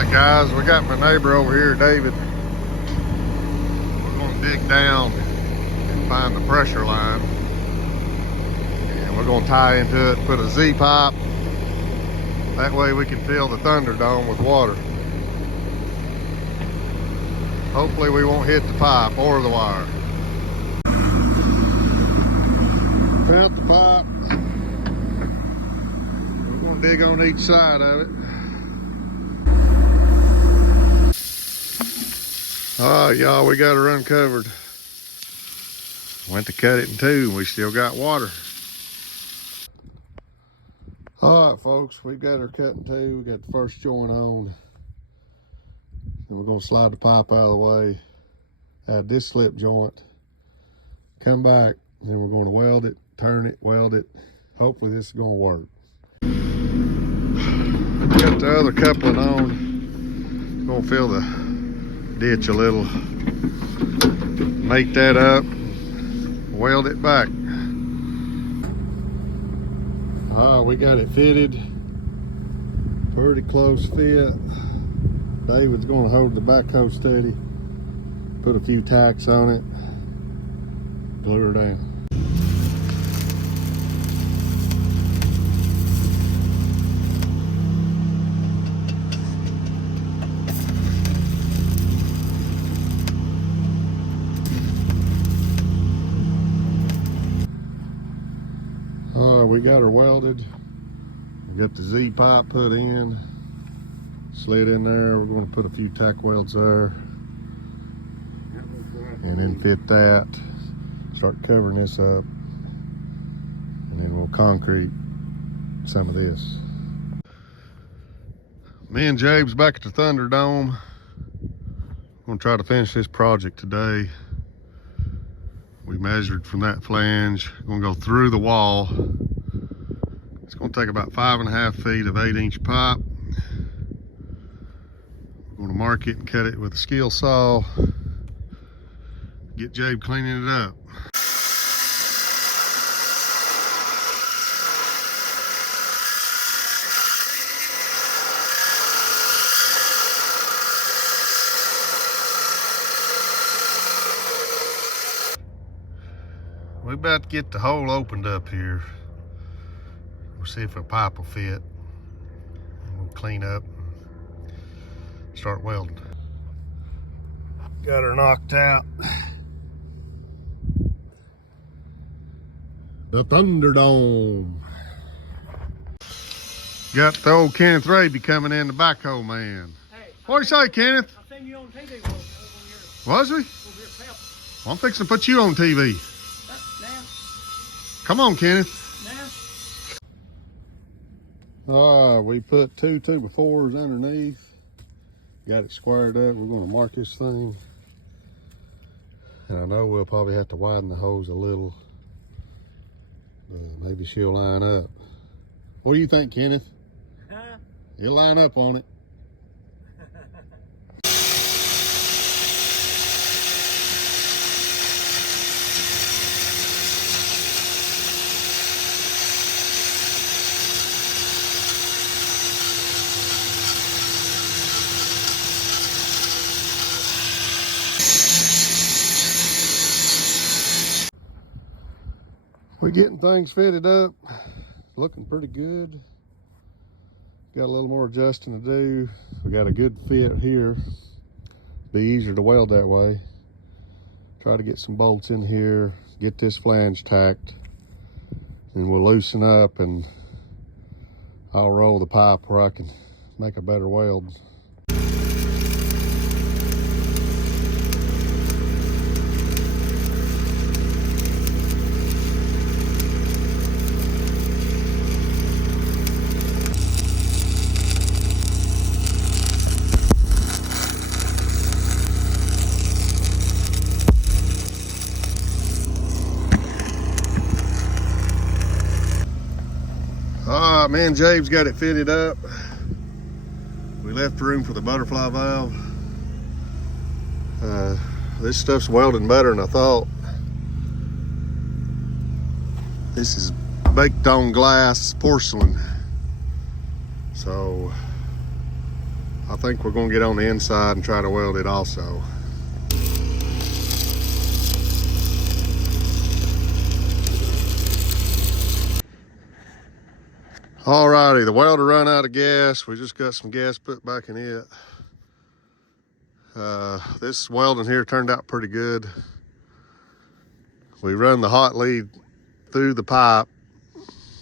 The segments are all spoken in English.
Alright guys, we got my neighbor over here, David. We're going to dig down and find the pressure line. And we're going to tie into it, put a Z-pipe. That way we can fill the Thunderdome with water. Hopefully we won't hit the pipe or the wire. Found the pipe. We're going to dig on each side of it. Oh, y'all, we got her uncovered. Went to cut it in two and we still got water. All right, folks, we got her cut in two. We got the first joint on. Then we're gonna slide the pipe out of the way, add this slip joint, come back, and then we're gonna weld it, turn it, weld it. Hopefully this is gonna work. Got the other coupling on. Gonna fill the ditch a little, make that up, weld it back. All right, we got it fitted, pretty close fit. David's going to hold the backhoe steady, put a few tacks on it, glue her down. All right, we got her welded. We got the Z pipe put in. Slid in there. We're going to put a few tack welds there and then fit that, start covering this up, and then we'll concrete some of this. Me and Jabe's back at the Thunderdome. I'm going to try to finish this project today. We measured from that flange. We're going to go through the wall. It's going to take about 5.5 feet of 8-inch pipe. We're going to mark it and cut it with a skill saw. Get Jabe cleaning it up. We're about to get the hole opened up here. We'll see if a pipe will fit. We'll clean up. Start welding. Got her knocked out. The Thunderdome. Got the old Kenneth Raby coming in, the backhoe man. Hey, what do you say, Kenneth? I seen you on TV over here. Was he? Over here at Pep. Well, I'm fixing to put you on TV. Now. Come on, Kenneth. Now. All right, we put 2 2x4s underneath. Got it squared up. We're going to mark this thing. And I know we'll probably have to widen the hose a little. Maybe she'll line up. What do you think, Kenneth? Huh? You'll line up on it. We're getting things fitted up, looking pretty good. Got a little more adjusting to do. We got a good fit here. Be easier to weld that way. Try to get some bolts in here, get this flange tacked, and we'll loosen up and I'll roll the pipe where I can make a better weld. Me and Jabe's got it fitted up. We left room for the butterfly valve. This stuff's welding better than I thought. This is baked on glass porcelain. So I think we're gonna get on the inside and try to weld it also. Alrighty, the welder run out of gas. We just got some gas put back in it. This welding here turned out pretty good. We run the hot lead through the pipe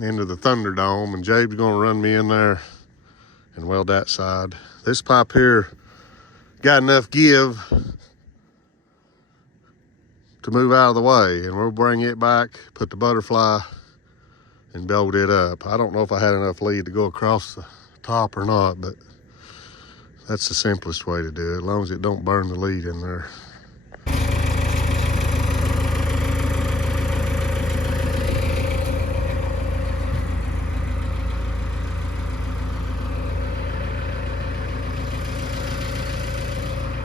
into the Thunderdome, and Jabe's gonna run me in there and weld that side. This pipe here got enough give to move out of the way, and we'll bring it back, put the butterfly, and build it up. I don't know if I had enough lead to go across the top or not, but that's the simplest way to do it, as long as it don't burn the lead in there.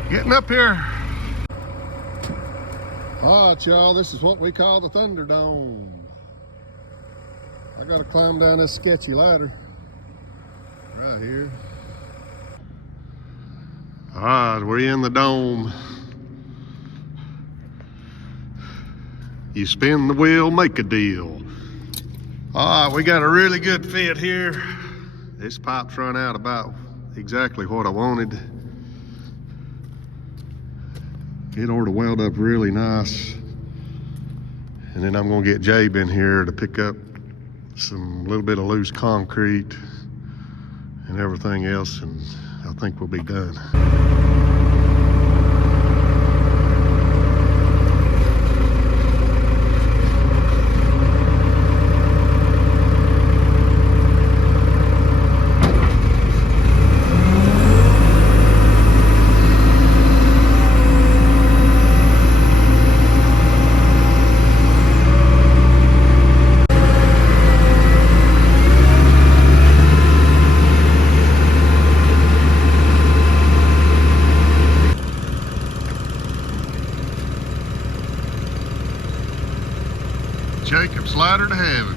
Getting up here. All right, y'all, this is what we call the Thunderdome. I gotta climb down this sketchy ladder right here. All right, we're in the dome. You spin the wheel, make a deal. All right, we got a really good fit here. This pipe's run out about exactly what I wanted. It ought to weld up really nice. And then I'm gonna get Jabe in here to pick up some little bit of loose concrete and everything else, and I think we'll be done. Jacob's ladder to heaven.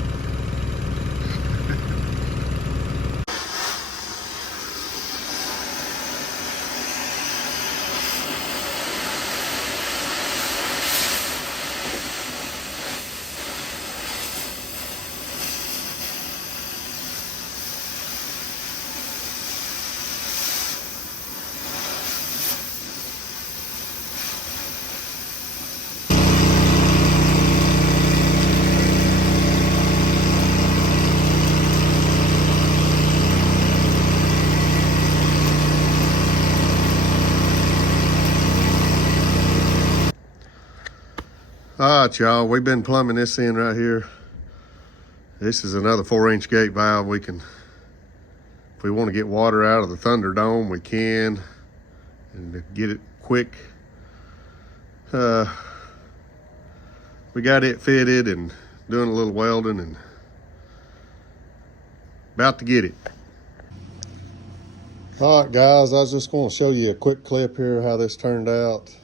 All right, y'all, we've been plumbing this in right here. This is another 4-inch gate valve. We can, if we want to get water out of the Thunderdome, we can, and to get it quick. We got it fitted and doing a little welding and about to get it. All right, guys, I was just going to show you a quick clip here how this turned out.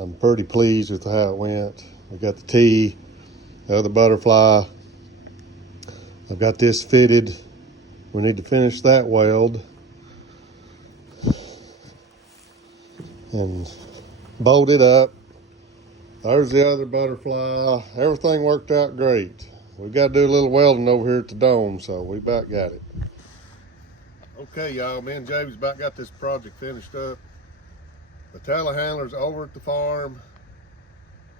I'm pretty pleased with how it went. We got the T, the other butterfly. I've got this fitted. We need to finish that weld and bolt it up. There's the other butterfly. Everything worked out great. We've got to do a little welding over here at the dome, so we about got it. Okay, y'all, me and James about got this project finished up. The telehandler's over at the farm.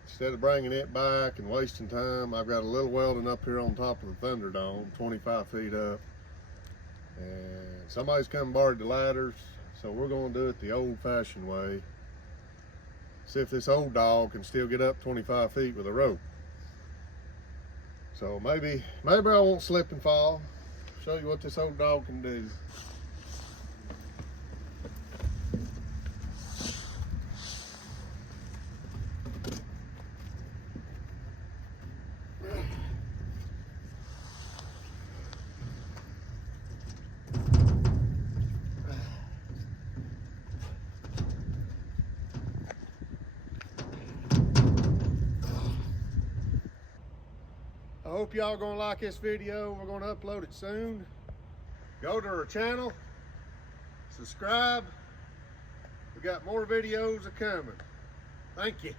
Instead of bringing it back and wasting time, I've got a little welding up here on top of the Thunderdome, 25 feet up. And somebody's come and borrowed the ladders, so we're gonna do it the old-fashioned way. See if this old dog can still get up 25 feet with a rope. So maybe I won't slip and fall. Show you what this old dog can do. I hope y'all gonna like this video. We're gonna upload it soon. Go to our channel, subscribe. We got more videos a coming. Thank you.